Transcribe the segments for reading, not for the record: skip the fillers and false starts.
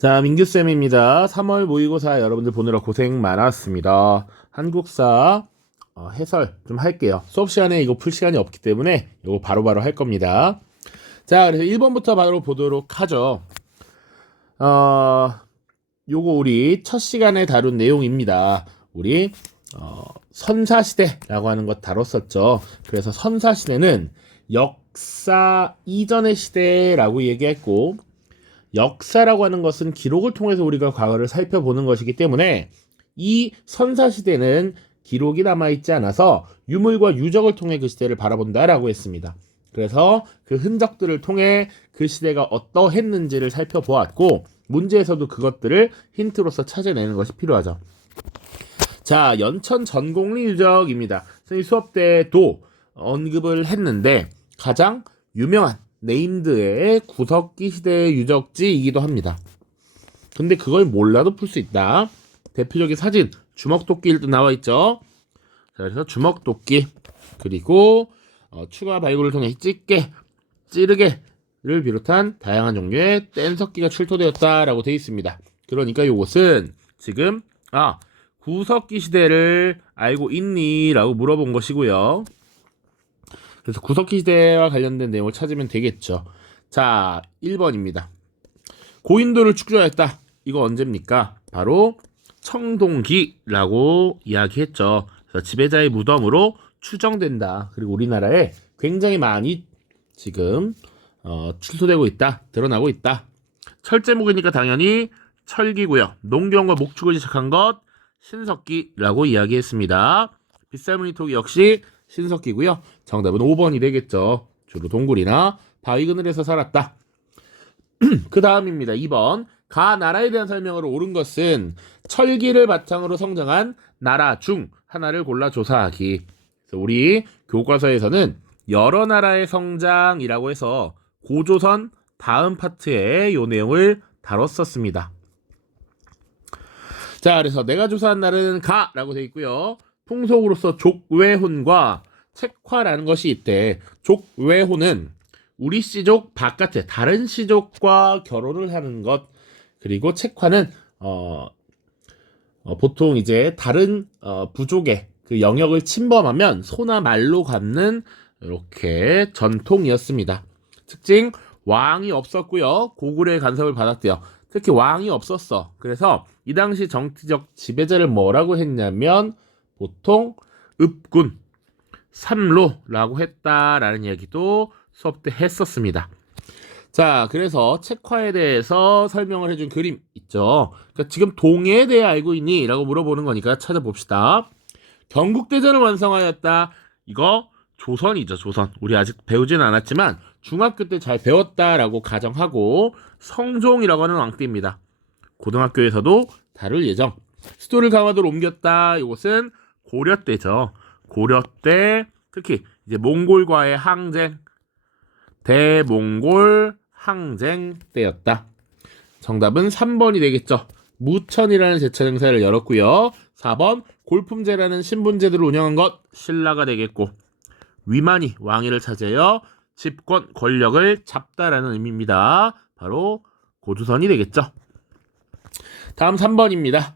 자, 민규쌤입니다. 3월 모의고사 여러분들 보느라 고생 많았습니다. 한국사 해설 좀 할게요. 수업 시간에 이거 풀 시간이 없기 때문에 이거 바로바로 할 겁니다. 자, 그래서 1번부터 바로 보도록 하죠. 요거 우리 첫 시간에 다룬 내용입니다. 우리 선사시대라고 하는 것 다뤘었죠. 그래서 선사시대는 역사 이전의 시대라고 얘기했고, 역사라고 하는 것은 기록을 통해서 우리가 과거를 살펴보는 것이기 때문에 이 선사시대는 기록이 남아있지 않아서 유물과 유적을 통해 그 시대를 바라본다라고 했습니다. 그래서 그 흔적들을 통해 그 시대가 어떠했는지를 살펴보았고, 문제에서도 그것들을 힌트로서 찾아내는 것이 필요하죠. 자, 연천 전곡리 유적입니다. 선생님 수업 때도 언급을 했는데 가장 유명한 네임드의 구석기 시대의 유적지이기도 합니다. 근데 그걸 몰라도 풀 수 있다. 대표적인 사진 주먹도끼도 나와 있죠. 자, 그래서 주먹도끼 그리고 추가 발굴을 통해 찌르개를 비롯한 다양한 종류의 뗀석기가 출토되었다라고 되어 있습니다. 그러니까 이것은 지금 구석기 시대를 알고 있니? 라고 물어본 것이고요. 그래서 구석기 시대와 관련된 내용을 찾으면 되겠죠. 자, 1번입니다. 고인돌을 축조하였다. 이거 언제입니까? 바로 청동기라고 이야기했죠. 그래서 지배자의 무덤으로 추정된다. 그리고 우리나라에 굉장히 많이 지금 출토되고 있다. 드러나고 있다. 철제목이니까 당연히 철기고요. 농경과 목축을 시작한 것 신석기라고 이야기했습니다. 빗살무늬토기 역시 신석기고요. 정답은 5번이 되겠죠. 주로 동굴이나 바위 그늘에서 살았다. 그 다음입니다. 2번. 가 나라에 대한 설명으로 옳은 것은 철기를 바탕으로 성장한 나라 중 하나를 골라 조사하기. 그래서 우리 교과서에서는 여러 나라의 성장이라고 해서 고조선 다음 파트에 이 내용을 다뤘었습니다. 자, 그래서 내가 조사한 나라는 가라고 되어 있고요. 풍속으로서 족외혼과 책화라는 것이 있대. 족외혼은 우리 씨족 바깥에 다른 씨족과 결혼을 하는 것. 그리고 책화는 보통 이제 다른 부족의 그 영역을 침범하면 소나 말로 갚는 이렇게 전통이었습니다. 특징 왕이 없었고요. 고구려의 간섭을 받았대요. 특히 왕이 없었어. 그래서 이 당시 정치적 지배자를 뭐라고 했냐면 보통 읍군, 삼로라고 했다라는 이야기도 수업 때 했었습니다. 자, 그래서 책화에 대해서 설명을 해준 그림 있죠. 그러니까 지금 동해에 대해 알고 있니? 라고 물어보는 거니까 찾아봅시다. 경국대전을 완성하였다. 이거 조선이죠, 조선. 우리 아직 배우지는 않았지만 중학교 때 잘 배웠다라고 가정하고, 성종이라고 하는 왕띠입니다. 고등학교에서도 다룰 예정. 수도를 강화도로 옮겼다. 이것은 고려 때죠. 고려 때 특히 이제 몽골과의 항쟁, 대몽골 항쟁 때였다. 정답은 3번이 되겠죠. 무천이라는 제철 행사를 열었고요. 4번 골품제라는 신분제도를 운영한 것 신라가 되겠고, 위만이 왕위를 차지하여 집권 권력을 잡다라는 의미입니다. 바로 고조선이 되겠죠. 다음 3번입니다.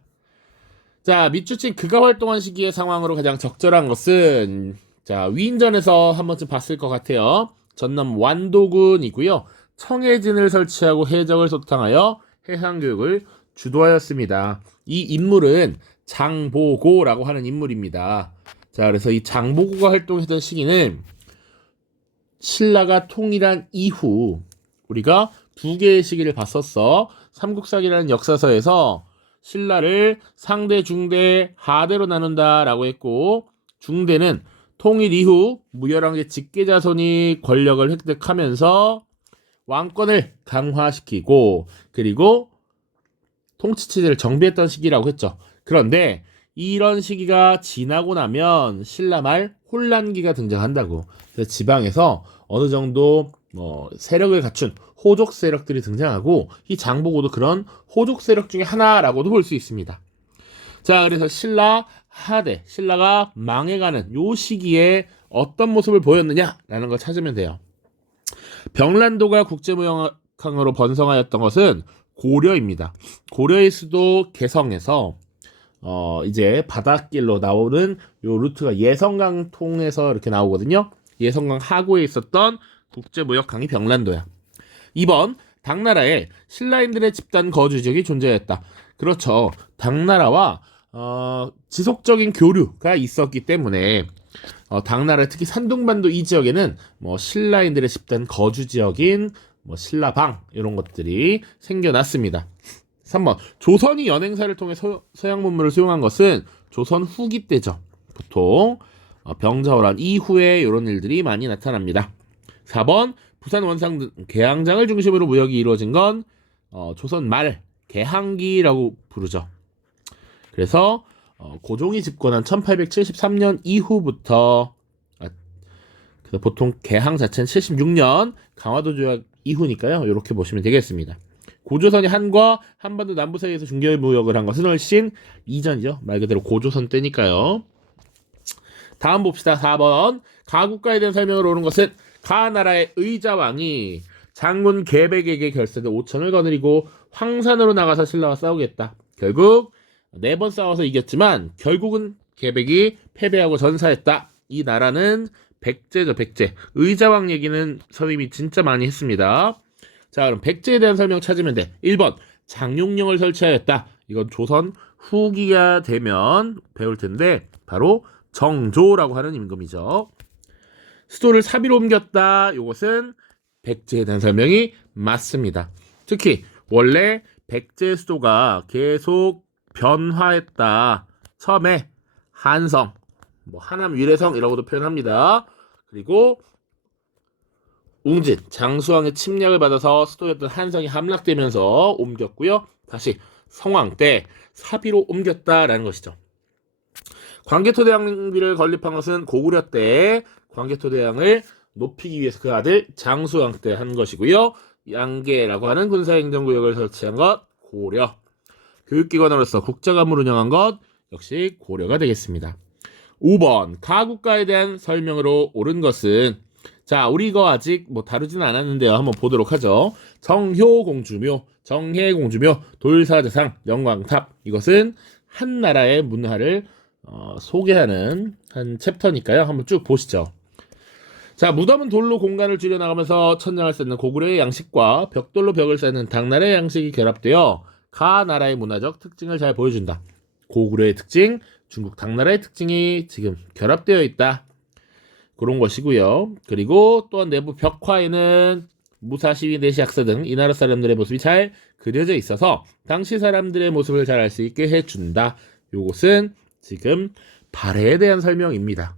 자, 밑줄친 그가 활동한 시기의 상황으로 가장 적절한 것은, 자, 위인전에서 한 번쯤 봤을 것 같아요. 전남 완도군이고요. 청해진을 설치하고 해적을 소탕하여 해상교육을 주도하였습니다. 이 인물은 장보고라고 하는 인물입니다. 자, 그래서 이 장보고가 활동했던 시기는 신라가 통일한 이후 우리가 두 개의 시기를 봤었어. 삼국사기라는 역사서에서 신라를 상대, 중대, 하대로 나눈다라고 했고, 중대는 통일 이후 무열왕제 직계자손이 권력을 획득하면서 왕권을 강화시키고, 그리고 통치체제를 정비했던 시기라고 했죠. 그런데 이런 시기가 지나고 나면 신라 말 혼란기가 등장한다고. 그래서 지방에서 어느 정도 세력을 갖춘 호족 세력들이 등장하고, 이 장보고도 그런 호족 세력 중에 하나라고도 볼 수 있습니다. 자, 그래서 신라 하대, 신라가 망해가는 요 시기에 어떤 모습을 보였느냐라는 걸 찾으면 돼요. 병란도가 국제무역항으로 번성하였던 것은 고려입니다. 고려의 수도 개성에서 이제 바닷길로 나오는 요 루트가 예성강 통해서 이렇게 나오거든요. 예성강 하구에 있었던 국제무역항이 병란도야. 2번, 당나라에 신라인들의 집단 거주 지역이 존재했다. 그렇죠. 당나라와 지속적인 교류가 있었기 때문에 당나라 특히 산둥반도 이 지역에는 뭐 신라인들의 집단 거주 지역인 뭐 신라방 이런 것들이 생겨났습니다. 3번, 조선이 연행사를 통해 서양 문물을 수용한 것은 조선 후기 때죠. 보통 병자호란 이후에 이런 일들이 많이 나타납니다. 4번, 부산 원상 등 개항장을 중심으로 무역이 이루어진 건 조선 말 개항기라고 부르죠. 그래서 고종이 집권한 1873년 이후부터 보통 개항 자체는 76년 강화도 조약 이후니까요. 이렇게 보시면 되겠습니다. 고조선이 한과 한반도 남부 사이에서 중개의 무역을 한 것은 훨씬 이전이죠. 말 그대로 고조선 때니까요. 다음 봅시다. 4번, 가국가에 대한 설명을 오른 것은 가나라의 의자왕이 장군 계백에게 결세된 5천을 거느리고 황산으로 나가서 신라와 싸우겠다. 결국 4번 싸워서 이겼지만 결국은 계백이 패배하고 전사했다. 이 나라는 백제죠. 백제. 의자왕 얘기는 선생님이 진짜 많이 했습니다. 자, 그럼 백제에 대한 설명 찾으면 돼. 1번, 장룡령을 설치하였다. 이건 조선 후기가 되면 배울 텐데 바로 정조라고 하는 임금이죠. 수도를 사비로 옮겼다. 이것은 백제에 대한 설명이 맞습니다. 특히 원래 백제 수도가 계속 변화했다. 처음에 한성, 뭐 하남 위례성이라고도 표현합니다. 그리고 웅진, 장수왕의 침략을 받아서 수도였던 한성이 함락되면서 옮겼고요. 다시 성왕 때 사비로 옮겼다라는 것이죠. 광개토대왕비를 건립한 것은 고구려 때 광개토대왕을 높이기 위해서 그 아들 장수왕 때 한 것이고요. 양계라고 하는 군사행정구역을 설치한 것 고려. 교육기관으로서 국자감을 운영한 것 역시 고려가 되겠습니다. 5번, 가국가에 대한 설명으로 옳은 것은 자, 우리 이거 아직 뭐 다루지는 않았는데요. 한번 보도록 하죠. 정효공주묘, 정혜공주묘, 돌사대상, 영광탑. 이것은 한 나라의 문화를 소개하는 한 챕터니까요. 한번 쭉 보시죠. 자, 무덤은 돌로 공간을 줄여나가면서 천장을 쌓는 고구려의 양식과 벽돌로 벽을 쌓는 당나라의 양식이 결합되어 가 나라의 문화적 특징을 잘 보여준다. 고구려의 특징, 중국 당나라의 특징이 지금 결합되어 있다. 그런 것이고요. 그리고 또한 내부 벽화에는 무사시위, 내시학사 등 이 나라 사람들의 모습이 잘 그려져 있어서 당시 사람들의 모습을 잘 알 수 있게 해준다. 요것은 지금 발해에 대한 설명입니다.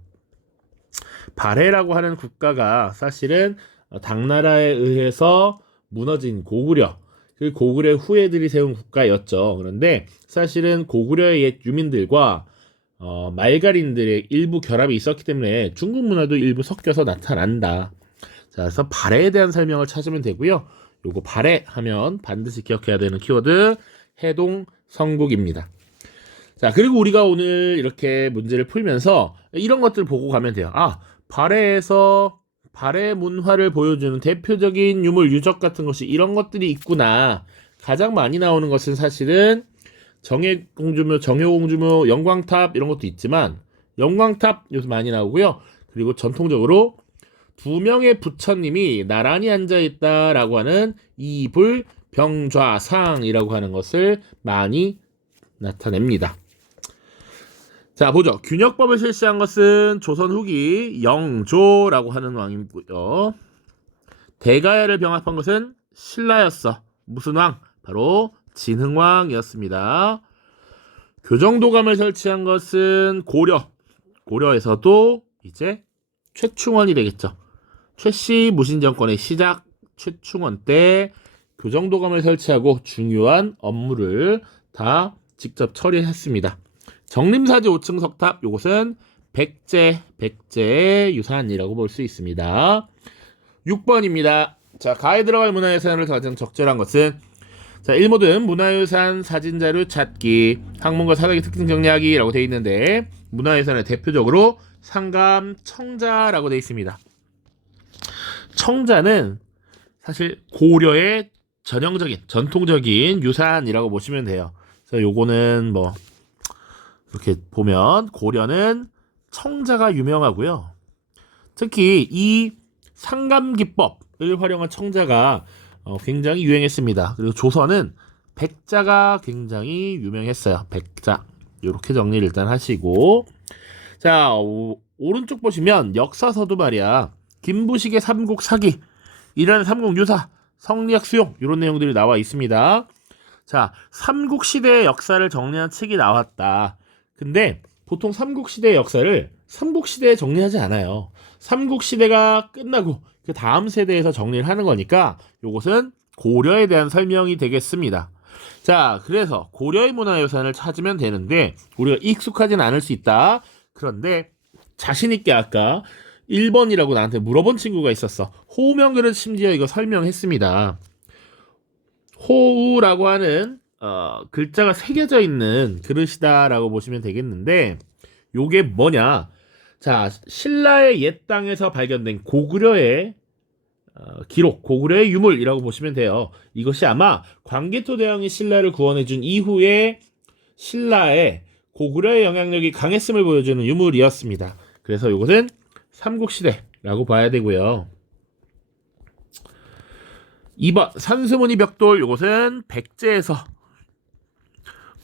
발해라고 하는 국가가 사실은 당나라에 의해서 무너진 고구려, 그 고구려 후예들이 세운 국가였죠. 그런데 사실은 고구려의 옛 유민들과 말갈인들의 일부 결합이 있었기 때문에 중국 문화도 일부 섞여서 나타난다. 자, 그래서 발해에 대한 설명을 찾으면 되고요. 요거 발해 하면 반드시 기억해야 되는 키워드 해동 성국입니다. 자, 그리고 우리가 오늘 이렇게 문제를 풀면서 이런 것들 보고 가면 돼요. 아, 발해에서 발해 문화를 보여주는 대표적인 유물, 유적 같은 것이 이런 것들이 있구나. 가장 많이 나오는 것은 사실은 정혜공주묘, 정효공주묘, 영광탑 이런 것도 있지만 영광탑 요새 많이 나오고요. 그리고 전통적으로 2명의 부처님이 나란히 앉아있다라고 하는 이불, 병좌상이라고 하는 것을 많이 나타냅니다. 자, 보죠. 균역법을 실시한 것은 조선 후기 영조라고 하는 왕이고요. 대가야를 병합한 것은 신라였어. 무슨 왕? 바로 진흥왕이었습니다. 교정도감을 설치한 것은 고려. 고려에서도 이제 최충원이 되겠죠. 최씨 무신정권의 시작 최충원 때 교정도감을 설치하고 중요한 업무를 다 직접 처리했습니다. 정림사지 5층 석탑, 요것은 백제의 유산이라고 볼 수 있습니다. 6번입니다. 자, 가에 들어갈 문화유산을 가장 적절한 것은 자, 1모든 문화유산 사진자료 찾기, 학문과 사학의 특징 정리하기라고 되어 있는데 문화유산을 대표적으로 상감, 청자라고 되어 있습니다. 청자는 사실 고려의 전형적인 전통적인 유산이라고 보시면 돼요. 그래서 요거는 뭐 이렇게 보면 고려는 청자가 유명하고요. 특히 이 상감기법을 활용한 청자가 굉장히 유행했습니다. 그리고 조선은 백자가 굉장히 유명했어요. 백자. 이렇게 정리를 일단 하시고, 자, 오른쪽 보시면 역사서도 말이야. 김부식의 삼국사기, 이라는 삼국유사, 성리학 수용 이런 내용들이 나와 있습니다. 자, 삼국시대의 역사를 정리한 책이 나왔다. 근데 보통 삼국시대의 역사를 삼국시대에 정리하지 않아요. 삼국시대가 끝나고 그 다음 세대에서 정리를 하는 거니까 요것은 고려에 대한 설명이 되겠습니다. 자, 그래서 고려의 문화유산을 찾으면 되는데 우리가 익숙하진 않을 수 있다. 그런데 자신있게 아까 1번이라고 나한테 물어본 친구가 있었어. 호우명글은 심지어 이거 설명했습니다. 호우라고 하는 글자가 새겨져 있는 그릇이다라고 보시면 되겠는데 요게 뭐냐? 자, 신라의 옛 땅에서 발견된 고구려의 기록, 고구려의 유물이라고 보시면 돼요. 이것이 아마 광개토 대왕이 신라를 구원해준 이후에 신라의 고구려의 영향력이 강했음을 보여주는 유물이었습니다. 그래서 이것은 삼국시대라고 봐야 되고요. 2번 산수무늬 벽돌, 이것은 백제에서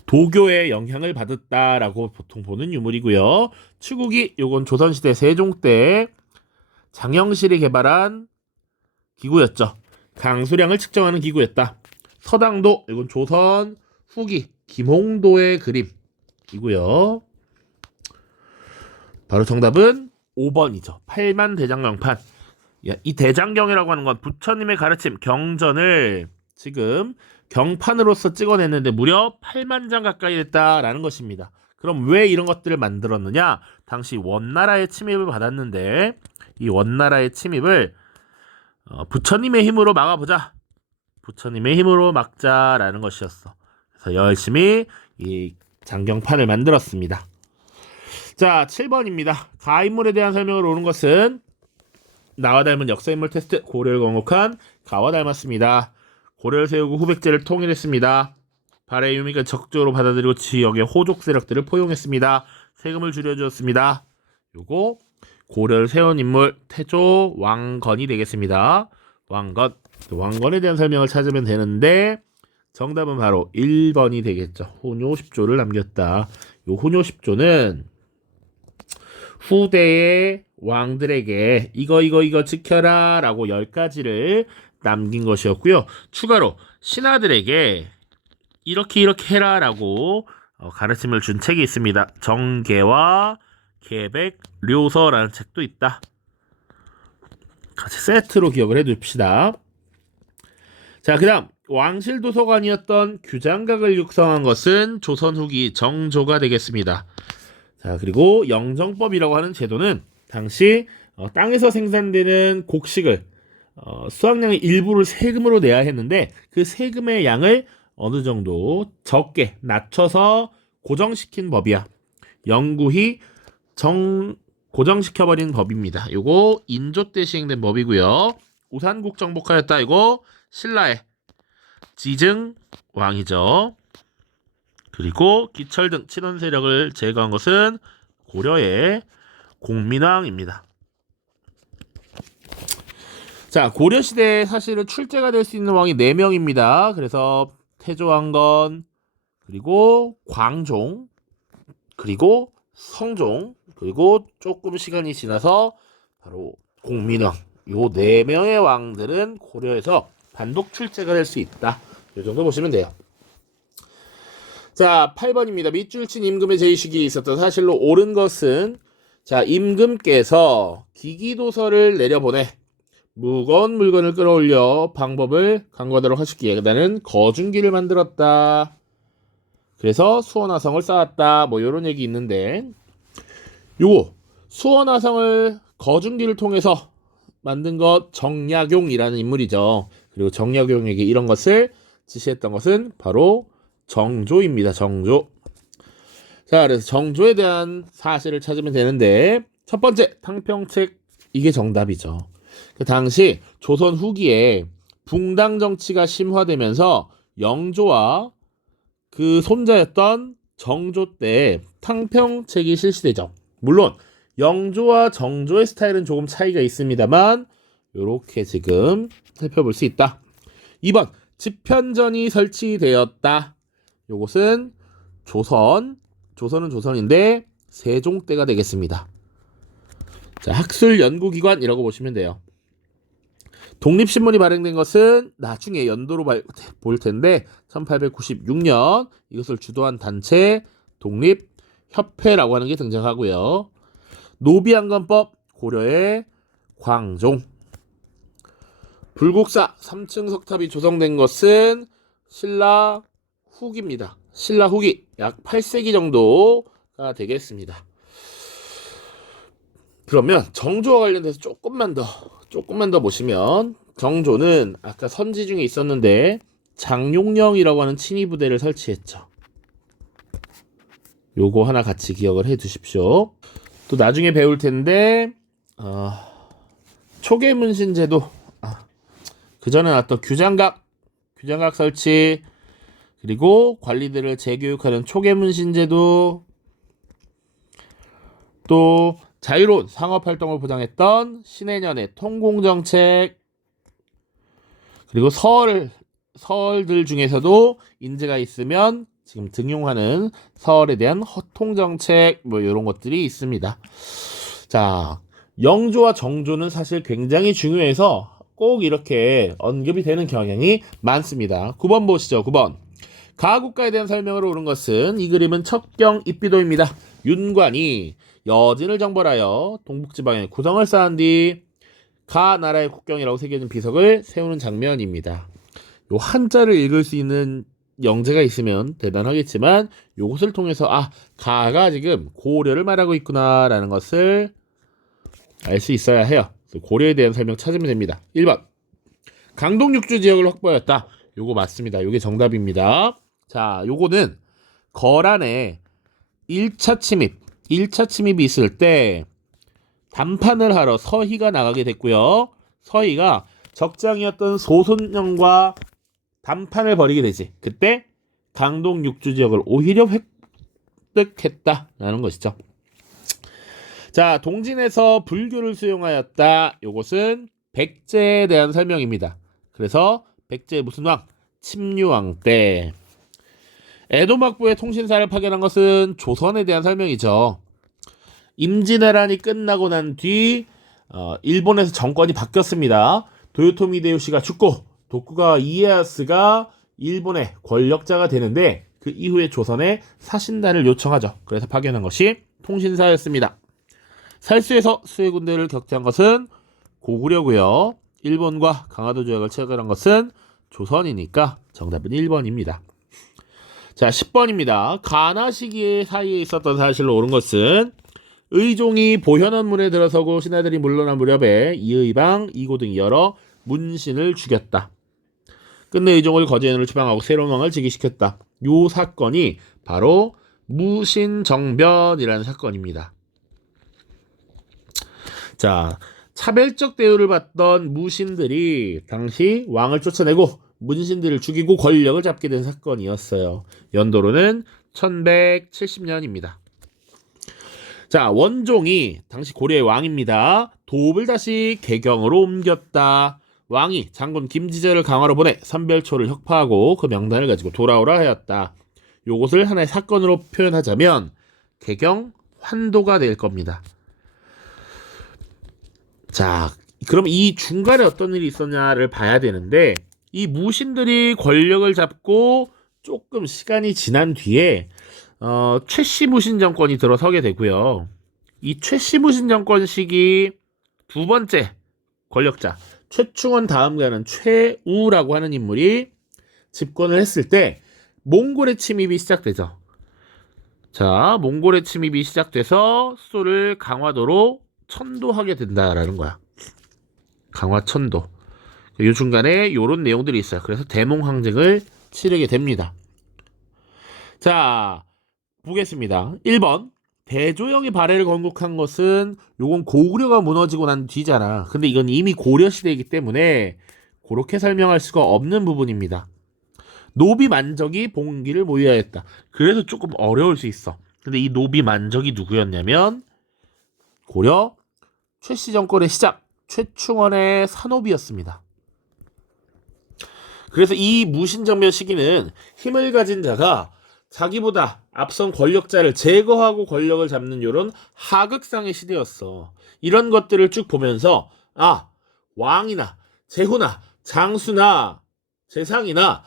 도교의 영향을 받았다라고 보통 보는 유물이고요. 추국이, 요건 조선시대 세종 때 장영실이 개발한 기구였죠. 강수량을 측정하는 기구였다. 서당도, 이건 조선 후기 김홍도의 그림이고요. 바로 정답은 5번이죠. 8만 대장경판. 이 대장경이라고 하는 건 부처님의 가르침 경전을 지금 경판으로서 찍어냈는데 무려 8만 장 가까이 됐다라는 것입니다. 그럼 왜 이런 것들을 만들었느냐? 당시 원나라의 침입을 받았는데 이 원나라의 침입을 부처님의 힘으로 막아보자. 부처님의 힘으로 막자라는 것이었어. 그래서 열심히 이 장경판을 만들었습니다. 자, 7번입니다. 가인물에 대한 설명을 오는 것은 나와 닮은 역사인물 테스트. 고려를 건국한 가와 닮았습니다. 고려를 세우고 후백제를 통일했습니다. 발해 유미가 적극적으로 받아들이고 지역의 호족 세력들을 포용했습니다. 세금을 줄여주었습니다. 요거 고려를 세운 인물 태조 왕건이 되겠습니다. 왕건. 왕건에 대한 설명을 찾으면 되는데 정답은 바로 1번이 되겠죠. 혼효 10조를 남겼다. 요 혼효 10조는 후대의 왕들에게 이거 지켜라 라고 10가지를 남긴 것이었고요. 추가로 신하들에게 이렇게 해라 라고 가르침을 준 책이 있습니다. 정계와 계백료서라는 책도 있다. 같이 세트로 기억을 해둡시다. 자, 그 다음 왕실도서관이었던 규장각을 육성한 것은 조선 후기 정조가 되겠습니다. 자, 그리고 영정법이라고 하는 제도는 당시 땅에서 생산되는 곡식을 수확량의 일부를 세금으로 내야 했는데 그 세금의 양을 어느 정도 적게 낮춰서 고정시킨 법이야. 영구히 고정시켜버린 법입니다. 요거 인조 때 시행된 법이고요. 우산국 정복하였다. 이거 신라의 지증 왕이죠. 그리고 기철 등 친원 세력을 제거한 것은 고려의 공민왕입니다. 자, 고려시대에 사실은 출제가 될 수 있는 왕이 4명입니다. 그래서 태조왕건, 그리고 광종, 그리고 성종, 그리고 조금 시간이 지나서 바로 공민왕. 요 4명의 왕들은 고려에서 단독 출제가 될 수 있다. 이 정도 보시면 돼요. 자, 8번입니다. 밑줄 친 임금의 제의식이 있었던 사실로 옳은 것은 자, 임금께서 기기도서를 내려보내 무거운 물건을 끌어올려 방법을 강구하도록 하셨기에 나는 거중기를 만들었다. 그래서 수원화성을 쌓았다. 뭐 이런 얘기 있는데 요거 수원화성을 거중기를 통해서 만든 것 정약용이라는 인물이죠. 그리고 정약용에게 이런 것을 지시했던 것은 바로 정조입니다. 정조. 자, 그래서 정조에 대한 사실을 찾으면 되는데 첫 번째 탕평책 이게 정답이죠. 그 당시 조선 후기에 붕당 정치가 심화되면서 영조와 그 손자였던 정조 때 탕평책이 실시되죠. 물론 영조와 정조의 스타일은 조금 차이가 있습니다만 이렇게 지금 살펴볼 수 있다. 2번 집현전이 설치되었다. 요것은 조선은 조선인데 세종 때가 되겠습니다. 자, 학술연구기관이라고 보시면 돼요. 독립신문이 발행된 것은 나중에 연도로 볼 텐데 1896년 이것을 주도한 단체 독립협회라고 하는 게 등장하고요. 노비안건법 고려의 광종. 불국사 3층 석탑이 조성된 것은 신라 후기입니다. 신라 후기 약 8세기 정도가 되겠습니다. 그러면 정조와 관련돼서 조금만 더 보시면 정조는 아까 선지 중에 있었는데 장용령이라고 하는 친위 부대를 설치했죠. 요거 하나 같이 기억을 해 두십시오. 또 나중에 배울 텐데 초계문신제도 그 전에 나왔던 규장각 설치 그리고 관리들을 재교육하는 초계문신제도 또 자유로운 상업활동을 보장했던 신해년의 통공정책 그리고 서얼들 중에서도 인재가 있으면 지금 등용하는 서얼에 대한 허통정책 뭐 이런 것들이 있습니다. 자, 영조와 정조는 사실 굉장히 중요해서 꼭 이렇게 언급이 되는 경향이 많습니다. 9번 보시죠. 9번 가국가에 대한 설명으로 옳은 것은 이 그림은 척경 입비도입니다. 윤관이 여진을 정벌하여 동북지방에 구성을 쌓은 뒤 가 나라의 국경이라고 새겨진 비석을 세우는 장면입니다. 요 한자를 읽을 수 있는 영재가 있으면 대단하겠지만 요것을 통해서 가가 지금 고려를 말하고 있구나라는 것을 알 수 있어야 해요. 고려에 대한 설명 찾으면 됩니다. 1번 강동 육주 지역을 확보하였다. 요거 맞습니다. 요게 정답입니다. 자, 요거는 거란에 1차 침입이 있을 때 담판을 하러 서희가 나가게 됐고요. 서희가 적장이었던 소손영과 담판을 벌이게 되지. 그때 강동 육주 지역을 오히려 획득했다라는 것이죠. 자, 동진에서 불교를 수용하였다. 요것은 백제에 대한 설명입니다. 그래서 백제의 무슨 왕? 침류왕 때. 에도막부에 통신사를 파견한 것은 조선에 대한 설명이죠. 임진왜란이 끝나고 난 뒤 일본에서 정권이 바뀌었습니다. 도요토미 히데요시가 죽고 도쿠가와 이에야스가 일본의 권력자가 되는데 그 이후에 조선에 사신단을 요청하죠. 그래서 파견한 것이 통신사였습니다. 살수에서 수의 군대를 격퇴한 것은 고구려고요. 일본과 강화도 조약을 체결한 것은 조선이니까 정답은 1번입니다. 자, 10번입니다. 가나 시기에 사이에 있었던 사실로 옳은 것은 의종이 보현원문에 들어서고 신하들이 물러난 무렵에 이의방, 이고 등이 여러 문신을 죽였다. 끝내 의종을 거제인으로 추방하고 새로운 왕을 즉위시켰다. 요 사건이 바로 무신정변이라는 사건입니다. 자, 차별적 대우를 받던 무신들이 당시 왕을 쫓아내고 문신들을 죽이고 권력을 잡게 된 사건이었어요. 연도로는 1170년입니다. 자, 원종이 당시 고려의 왕입니다. 도읍을 다시 개경으로 옮겼다. 왕이 장군 김지재를 강화로 보내 선별초를 혁파하고 그 명단을 가지고 돌아오라 하였다. 요것을 하나의 사건으로 표현하자면 개경 환도가 될 겁니다. 자, 그럼 이 중간에 어떤 일이 있었냐를 봐야 되는데 이 무신들이 권력을 잡고 조금 시간이 지난 뒤에 최씨 무신 정권이 들어서게 되고요. 이 최씨 무신 정권 시기 두 번째 권력자 최충원 다음 가는 최우라고 하는 인물이 집권을 했을 때 몽골의 침입이 시작되죠. 자, 몽골의 침입이 시작돼서 수도를 강화도로 천도하게 된다라는 거야. 강화천도. 이 중간에 요런 내용들이 있어요. 그래서 대몽항쟁을 치르게 됩니다. 자, 보겠습니다. 1번 대조영이 발해를 건국한 것은 요건 고구려가 무너지고 난 뒤잖아. 근데 이건 이미 고려 시대이기 때문에 그렇게 설명할 수가 없는 부분입니다. 노비 만적이 봉기를 모의하였다. 그래서 조금 어려울 수 있어. 근데 이 노비 만적이 누구였냐면 고려 최씨 정권의 시작 최충원의 사노비였습니다. 그래서 이 무신정변 시기는 힘을 가진 자가 자기보다 앞선 권력자를 제거하고 권력을 잡는 이런 하극상의 시대였어. 이런 것들을 쭉 보면서 왕이나 제후나 장수나 재상이나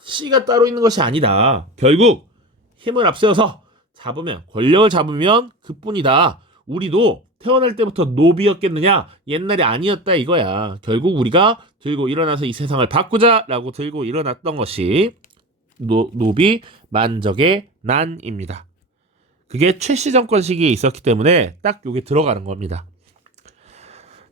씨가 따로 있는 것이 아니다. 결국 힘을 앞세워서 권력을 잡으면 그뿐이다. 우리도 태어날 때부터 노비였겠느냐? 옛날에 아니었다 이거야. 결국 우리가 들고 일어나서 이 세상을 바꾸자라고 들고 일어났던 것이 노비 만적의 난입니다. 그게 최씨 정권 시기에 있었기 때문에 딱 요게 들어가는 겁니다.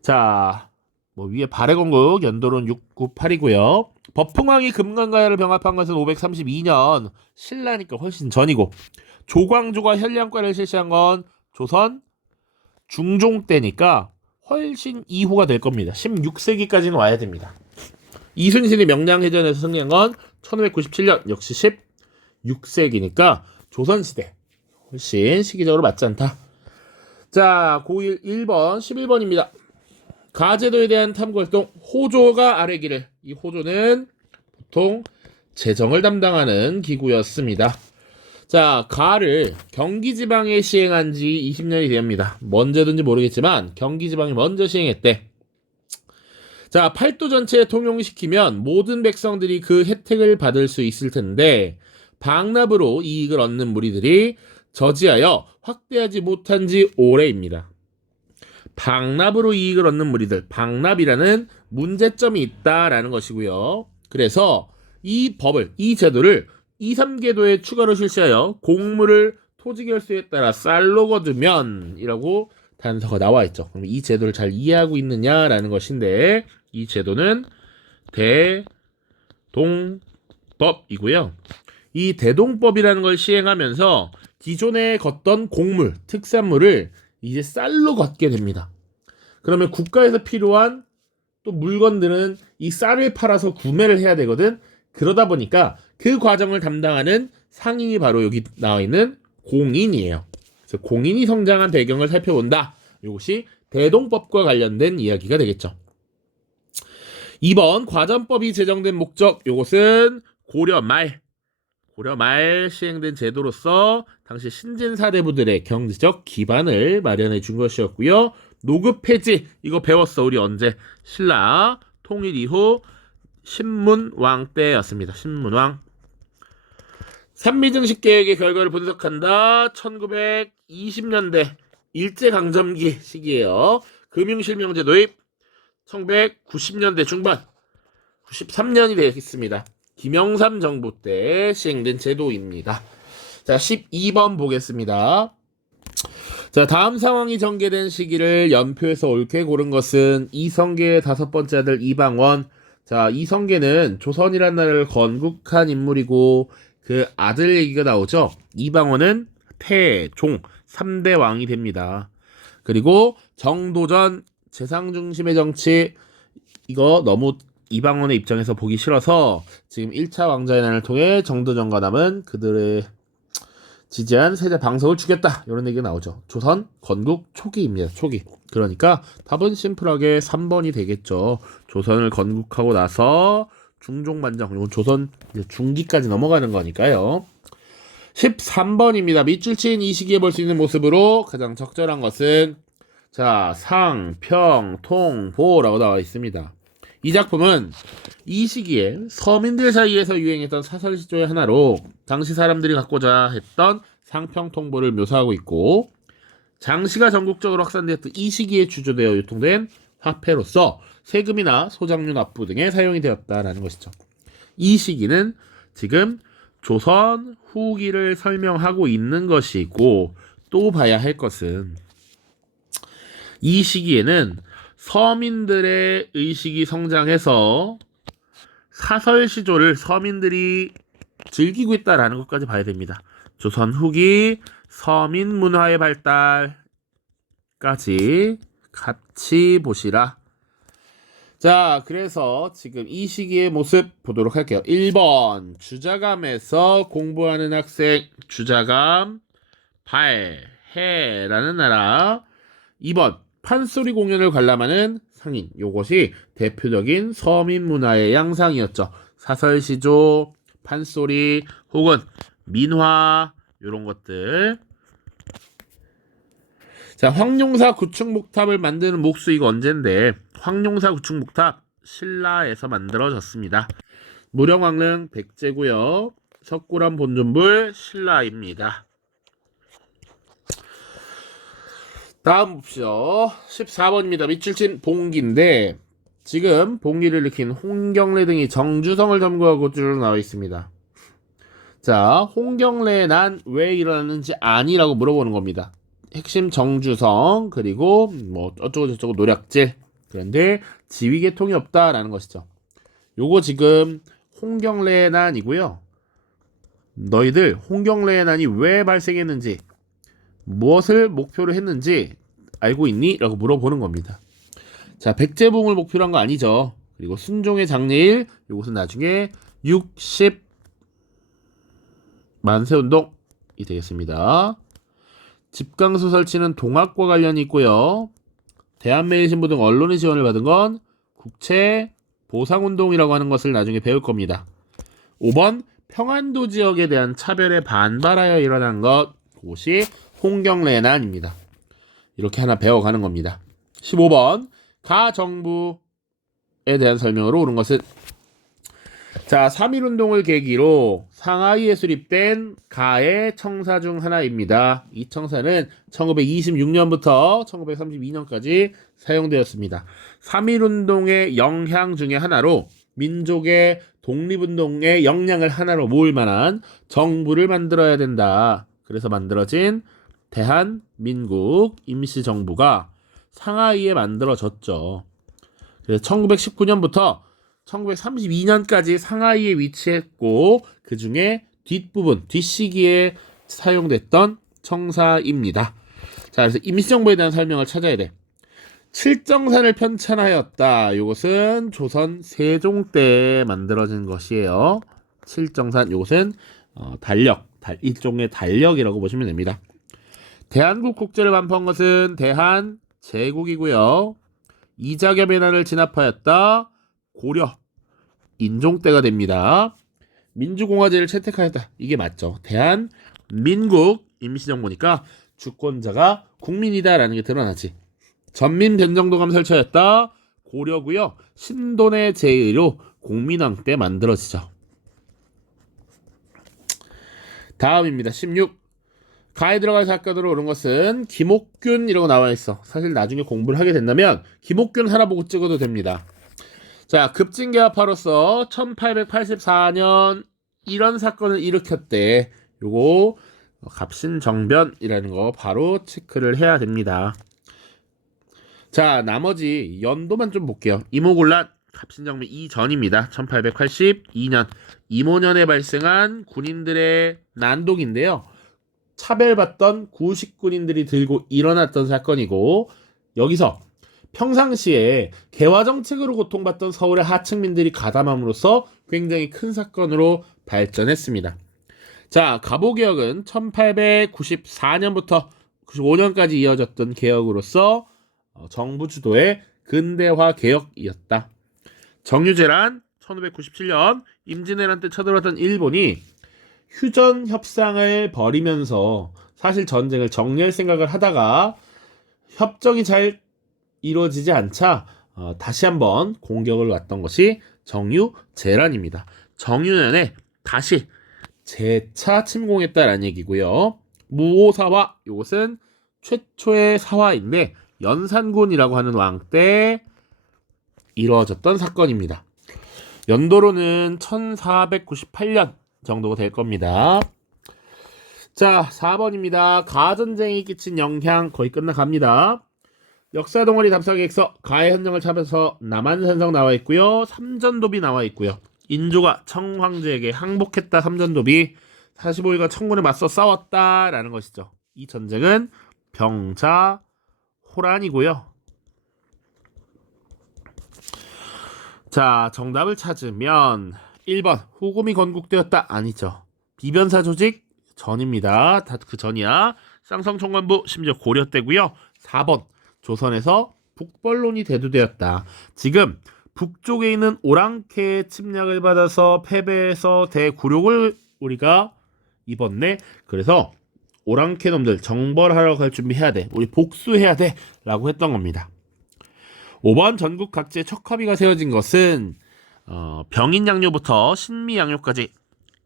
자, 위에 발해건국 연도론 698이고요. 법흥왕이 금강가야를 병합한 것은 532년, 신라니까 훨씬 전이고, 조광조가 현량과를 실시한 건 조선 중종 때니까 훨씬 이후가 될 겁니다. 16세기까지는 와야 됩니다. 이순신이 명량해전에서 승리한 건 1597년, 역시 16세기니까 조선시대 훨씬 시기적으로 맞지 않다. 자, 고1 1번 11번입니다. 가제도에 대한 탐구활동 호조가 아래기를, 이 호조는 보통 재정을 담당하는 기구였습니다. 자, 가를 경기지방에 시행한 지 20년이 됩니다. 언제든지 모르겠지만 경기지방이 먼저 시행했대. 자, 팔도 전체에 통용시키면 모든 백성들이 그 혜택을 받을 수 있을 텐데 방납으로 이익을 얻는 무리들이 저지하여 확대하지 못한 지 오래입니다. 방납으로 이익을 얻는 무리들, 방납이라는 문제점이 있다라는 것이고요. 그래서 이 법을, 이 제도를 2, 3계도에 추가로 실시하여 공물을 토지결수에 따라 쌀로 거두면 이라고 단서가 나와 있죠. 그럼 이 제도를 잘 이해하고 있느냐라는 것인데 이 제도는 대동법이고요. 이 대동법이라는 걸 시행하면서 기존에 걷던 공물, 특산물을 이제 쌀로 걷게 됩니다. 그러면 국가에서 필요한 또 물건들은 이 쌀을 팔아서 구매를 해야 되거든. 그러다 보니까 그 과정을 담당하는 상인이 바로 여기 나와 있는 공인이에요. 그래서 공인이 성장한 배경을 살펴본다. 이것이 대동법과 관련된 이야기가 되겠죠. 2번 과전법이 제정된 목적. 이것은 고려 말 시행된 제도로서 당시 신진 사대부들의 경제적 기반을 마련해 준 것이었고요. 노급 폐지 이거 배웠어. 우리 언제? 신라 통일 이후 신문왕 때였습니다. 신문왕. 삼미증식 계획의 결과를 분석한다. 1920년대 일제강점기 시기예요. 금융실명제 도입 1990년대 중반 93년이 되겠습니다. 김영삼 정부 때 시행된 제도입니다. 자, 12번 보겠습니다. 자, 다음 상황이 전개된 시기를 연표에서 옳게 고른 것은 이성계의 5번째 아들 이방원. 자, 이성계는 조선이란 나라를 건국한 인물이고 그 아들 얘기가 나오죠. 이방원은 태종 3대 왕이 됩니다. 그리고 정도전 재상 중심의 정치 이거 너무 이방원의 입장에서 보기 싫어서 지금 1차 왕자의 난을 통해 정도전과 남은 그들의 지지한 세대 방석을 죽였다. 이런 얘기가 나오죠. 조선 건국 초기입니다. 초기. 그러니까 답은 심플하게 3번이 되겠죠. 조선을 건국하고 나서 중종반정, 이건 조선 중기까지 넘어가는 거니까요. 13번입니다. 밑줄 치인 이 시기에 볼 수 있는 모습으로 가장 적절한 것은 자, 상, 평, 통, 보라고 나와 있습니다. 이 작품은 이 시기에 서민들 사이에서 유행했던 사설시조의 하나로 당시 사람들이 갖고자 했던 상평통보를 묘사하고 있고 장시가 전국적으로 확산되었던 이 시기에 주조되어 유통된 화폐로서 세금이나 소장료 납부 등에 사용이 되었다라는 것이죠. 이 시기는 지금 조선 후기를 설명하고 있는 것이고 또 봐야 할 것은 이 시기에는 서민들의 의식이 성장해서 사설시조를 서민들이 즐기고 있다라는 것까지 봐야 됩니다. 조선 후기 서민 문화의 발달까지 같이 보시라. 자, 그래서 지금 이 시기의 모습 보도록 할게요. 1번 주자감에서 공부하는 학생 주자감 발해라는 나라. 2번 판소리 공연을 관람하는 상인. 요것이 대표적인 서민 문화의 양상이었죠. 사설시조, 판소리 혹은 민화 요런 것들. 자, 황룡사 구축목탑을 만드는 목수 이거 언젠데 황룡사 구축목탑 신라에서 만들어졌습니다. 무령왕릉 백제고요. 석굴암 본존불 신라입니다. 다음 봅시다. 14번입니다. 밑줄친 봉기인데 지금 봉기를 일으킨 홍경래 등이 정주성을 점거하고 쭉 나와 있습니다. 자, 홍경래의 난 왜 일어났는지 아니라고 물어보는 겁니다. 핵심 정주성 그리고 뭐 어쩌고저쩌고 노략질. 그런데 지위계통이 없다라는 것이죠. 요거 지금 홍경래의 난이고요. 너희들 홍경래의 난이 왜 발생했는지 무엇을 목표로 했는지 알고 있니? 라고 물어보는 겁니다. 자, 백제봉을 목표로 한 거 아니죠. 그리고 순종의 장례일 요것은 나중에 60 만세운동이 되겠습니다. 집강소 설치는 동학과 관련이 있고요. 대한매일신부 등 언론의 지원을 받은 건 국채 보상운동이라고 하는 것을 나중에 배울 겁니다. 5번 평안도 지역에 대한 차별에 반발하여 일어난 것 그것이 홍경래의 난입니다. 이렇게 하나 배워가는 겁니다. 15번 가정부에 대한 설명으로 오는 것은 자, 3.1운동을 계기로 상하이에 수립된 가의 청사 중 하나입니다. 이 청사는 1926년부터 1932년까지 사용되었습니다. 3.1운동의 영향 중에 하나로 민족의 독립운동의 역량을 하나로 모을 만한 정부를 만들어야 된다. 그래서 만들어진 대한민국 임시정부가 상하이에 만들어졌죠. 그래서 1919년부터 1932년까지 상하이에 위치했고 그 중에 뒷부분, 뒷시기에 사용됐던 청사입니다. 자, 그래서 임시정부에 대한 설명을 찾아야 돼. 칠정산을 편찬하였다. 이것은 조선 세종 때 만들어진 것이에요. 칠정산, 이것은 일종의 달력이라고 보시면 됩니다. 대한국 국제를 반포한 것은 대한제국이고요. 이자겸의 난을 진압하였다. 고려 인종 때가 됩니다. 민주공화제를 채택하였다. 이게 맞죠. 대한민국 임시정부니까 주권자가 국민이다라는 게 드러나지. 전민변정도감 설치하였다. 고려고요. 신돈의 제의로 공민왕 때 만들어지죠. 다음입니다. 16. 가에 들어갈 사건으로 오는 것은 김옥균이라고 나와 있어. 사실 나중에 공부를 하게 된다면 김옥균 하나 보고 찍어도 됩니다. 자, 급진개화파로서 1884년 이런 사건을 일으켰대. 요거 갑신정변이라는 거 바로 체크를 해야 됩니다. 자, 나머지 연도만 좀 볼게요. 이모곤란 갑신정변 이전입니다. 1882년 이모년에 발생한 군인들의 난동인데요. 차별받던 구식군인들이 들고 일어났던 사건이고 여기서 평상시에 개화정책으로 고통받던 서울의 하층민들이 가담함으로써 굉장히 큰 사건으로 발전했습니다. 자, 갑오개혁은 1894년부터 95년까지 이어졌던 개혁으로서 정부 주도의 근대화 개혁이었다. 정유재란 1597년 임진왜란 때 쳐들어왔던 일본이 휴전 협상을 벌이면서 사실 전쟁을 정리할 생각을 하다가 협정이 잘 이루어지지 않자 다시 한번 공격을 왔던 것이 정유재란입니다. 정유년에 다시 재차 침공했다라는 얘기고요. 무오사화 이것은 최초의 사화인데 연산군이라고 하는 왕 때 이루어졌던 사건입니다. 연도로는 1498년 정도가 될 겁니다. 자, 4번입니다. 가전쟁이 끼친 영향 거의 끝나갑니다. 역사 동아리 답사계획서 가의 현정을 찾아서 남한산성 나와 있고요. 삼전도비 나와 있고요. 인조가 청황제에게 항복했다. 삼전도비 45일간 청군에 맞서 싸웠다라는 것이죠. 이 전쟁은 병자 호란이고요. 자, 정답을 찾으면 1번 후금이 건국되었다. 아니죠. 비변사 조직 전입니다. 다 그 전이야. 쌍성총관부 심지어 고려 때고요. 4번 조선에서 북벌론이 대두되었다. 지금 북쪽에 있는 오랑캐 침략을 받아서 패배해서 대구력을 우리가 입었네. 그래서 오랑캐 놈들 정벌하러 갈 준비해야 돼. 우리 복수해야 돼. 라고 했던 겁니다. 5번 전국 각지에 척합의가 세워진 것은 병인 양요부터 신미 양요까지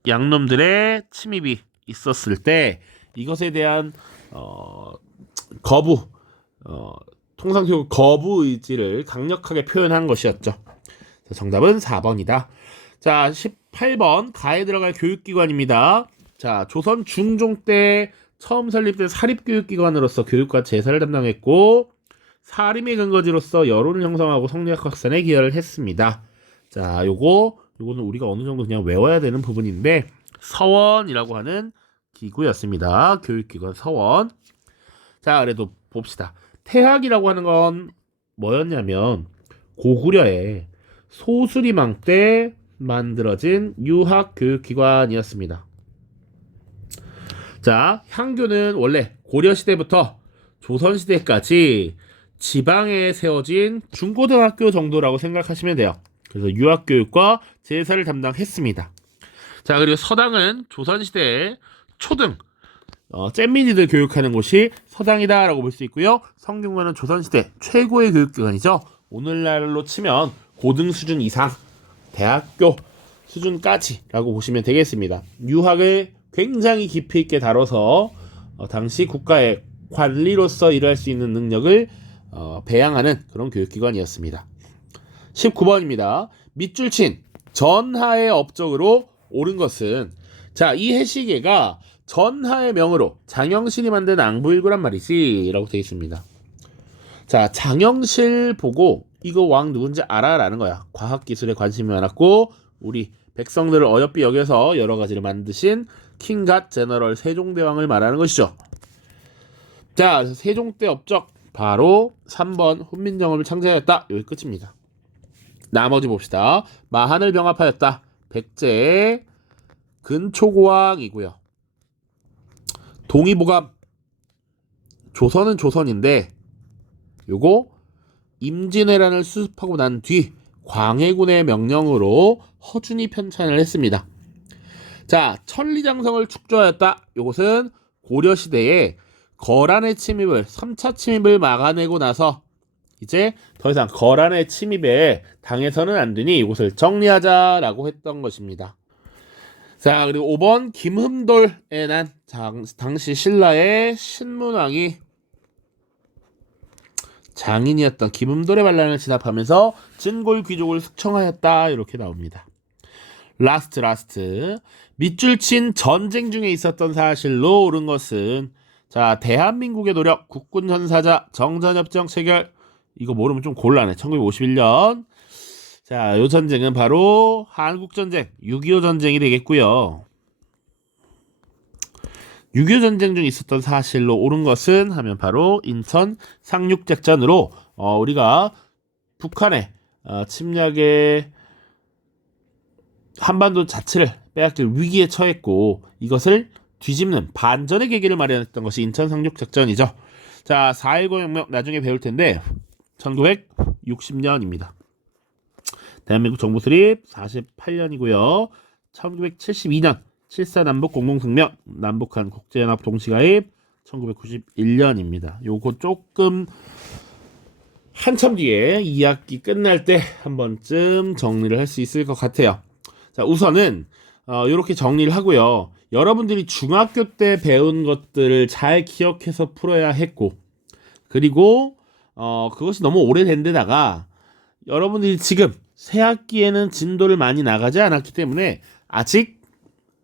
양놈들의 침입이 있었을 때 이것에 대한 거부 통상적으로 거부 의지를 강력하게 표현한 것이었죠. 정답은 4번이다. 자, 18번 가에 들어갈 교육기관입니다. 자, 조선 중종 때 처음 설립된 사립교육기관으로서 교육과 제사를 담당했고 사림의 근거지로서 여론을 형성하고 성리학 확산에 기여를 했습니다. 자, 요거는 우리가 어느 정도 그냥 외워야 되는 부분인데 서원이라고 하는 기구였습니다. 교육기관 서원. 자, 그래도 봅시다. 태학이라고 하는 건 뭐였냐면 고구려에 소수리망 때 만들어진 유학교육기관이었습니다. 자, 향교는 원래 고려시대부터 조선시대까지 지방에 세워진 중고등학교 정도라고 생각하시면 돼요. 그래서 유학교육과 제사를 담당했습니다. 자, 그리고 서당은 조선시대의 초등 잼민이들 교육하는 곳이 서당이다라고 볼 수 있고요. 성균관은 조선시대 최고의 교육기관이죠. 오늘날로 치면 고등 수준 이상 대학교 수준까지라고 보시면 되겠습니다. 유학을 굉장히 깊이 있게 다뤄서 당시 국가의 관리로서 일할 수 있는 능력을 배양하는 그런 교육기관이었습니다. 19번입니다. 밑줄 친 전하의 업적으로 옳은 것은 자, 이 해시계가 전하의 명으로 장영실이 만든 앙부일구란 말이지 라고 되어 있습니다. 자, 장영실 보고 이거 왕 누군지 알아라는 거야. 과학기술에 관심이 많았고 우리 백성들을 어여삐 여겨서 여러 가지를 만드신 킹갓 제너럴 세종대왕을 말하는 것이죠. 자, 세종 때 업적 바로 3번 훈민정음을 창제하였다. 여기 끝입니다. 나머지 봅시다. 마한을 병합하였다. 백제의 근초고왕이고요. 동의보감 조선은 조선인데 요거 임진왜란을 수습하고 난 뒤 광해군의 명령으로 허준이 편찬을 했습니다. 자, 천리장성을 축조하였다. 요것은 고려시대에 거란의 침입을 3차 침입을 막아내고 나서 이제 더 이상 거란의 침입에 당해서는 안 되니 이곳을 정리하자라고 했던 것입니다. 자, 그리고 5번 김흠돌에 난 당시 신라의 신문왕이 장인이었던 김흠돌의 반란을 진압하면서 진골 귀족을 숙청하였다. 이렇게 나옵니다. 라스트 밑줄 친 전쟁 중에 있었던 사실로 옳은 것은 자, 대한민국의 노력 국군 전사자 정전협정 체결. 이거 모르면 좀 곤란해. 1951년. 자, 요 전쟁은 바로 한국전쟁 6.25 전쟁이 되겠고요. 6.25 전쟁 중에 있었던 사실로 옳은 것은 하면 바로 인천 상륙작전으로 우리가 북한의 침략에 한반도 자체를 빼앗길 위기에 처했고 이것을 뒤집는 반전의 계기를 마련했던 것이 인천 상륙작전이죠. 자, 4.19 혁명 나중에 배울 텐데 1960년입니다. 대한민국 정부 수립 48년이고요. 1972년 7.4 남북 공동성명 남북한 국제연합 동시가입 1991년입니다. 요거 조금 한참 뒤에 2학기 끝날 때 한 번쯤 정리를 할 수 있을 것 같아요. 자, 우선은 이렇게 정리를 하고요. 여러분들이 중학교 때 배운 것들을 잘 기억해서 풀어야 했고 그리고 그것이 너무 오래된 데다가 여러분들이 지금 새 학기에는 진도를 많이 나가지 않았기 때문에 아직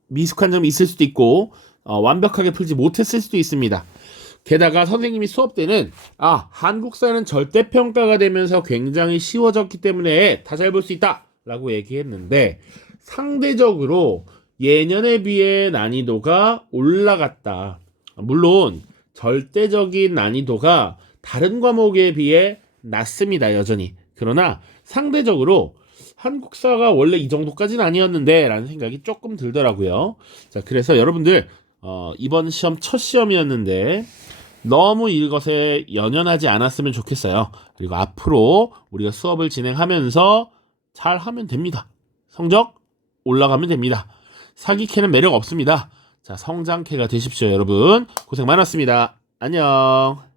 미숙한 점이 있을 수도 있고 완벽하게 풀지 못했을 수도 있습니다. 게다가 선생님이 수업 때는 한국사는 절대평가가 되면서 굉장히 쉬워졌기 때문에 다 잘 볼 수 있다 라고 얘기했는데 상대적으로 예년에 비해 난이도가 올라갔다. 물론 절대적인 난이도가 다른 과목에 비해 낮습니다. 여전히. 그러나 상대적으로 한국사가 원래 이 정도까지는 아니었는데 라는 생각이 조금 들더라고요. 자, 그래서 여러분들 이번 시험 첫 시험이었는데 너무 이것에 연연하지 않았으면 좋겠어요. 그리고 앞으로 우리가 수업을 진행하면서 잘 하면 됩니다. 성적 올라가면 됩니다. 사기캐는 매력 없습니다. 자, 성장캐가 되십시오, 여러분. 고생 많았습니다. 안녕.